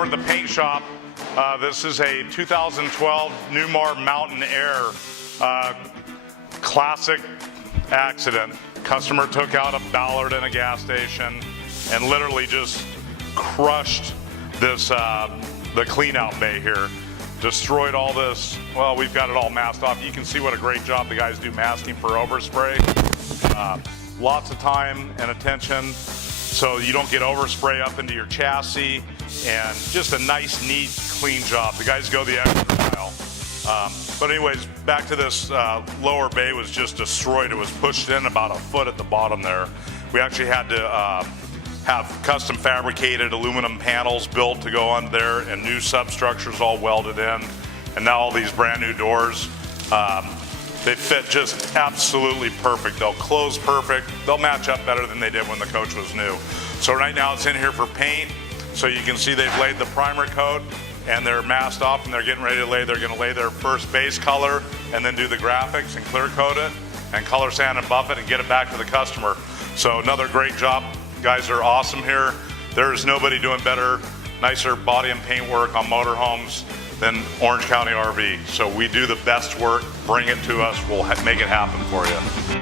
over to the paint shop. This is a 2012 Newmar Mountain Air classic accident. Customer took out a Ballard in a gas station and literally just crushed this the clean out bay here. Destroyed all this. Well, we've got it all masked off. You can see what a great job the guys do masking for overspray. Lots of time and attention so you don't get overspray up into your chassis, and just a nice, neat, clean job. The guys go the extra mile. But anyways, back to this lower bay was just destroyed. It was pushed in about a foot at the bottom there. We actually had to have custom fabricated aluminum panels built to go on there, and new substructures all welded in. And now all these brand new doors, they fit just absolutely perfect. They'll close perfect. They'll match up better than they did when the coach was new. So right now it's in here for paint. So you can see they've laid the primer coat and they're masked off, and they're getting ready to lay. They're going to lay their first base color and then do the graphics and clear coat it and color sand and buff it and get it back to the customer. So another great job. Guys are awesome here. There's nobody doing better, nicer body and paint work on motorhomes than Orange County RV. So we do the best work. Bring it to us. We'll make it happen for you.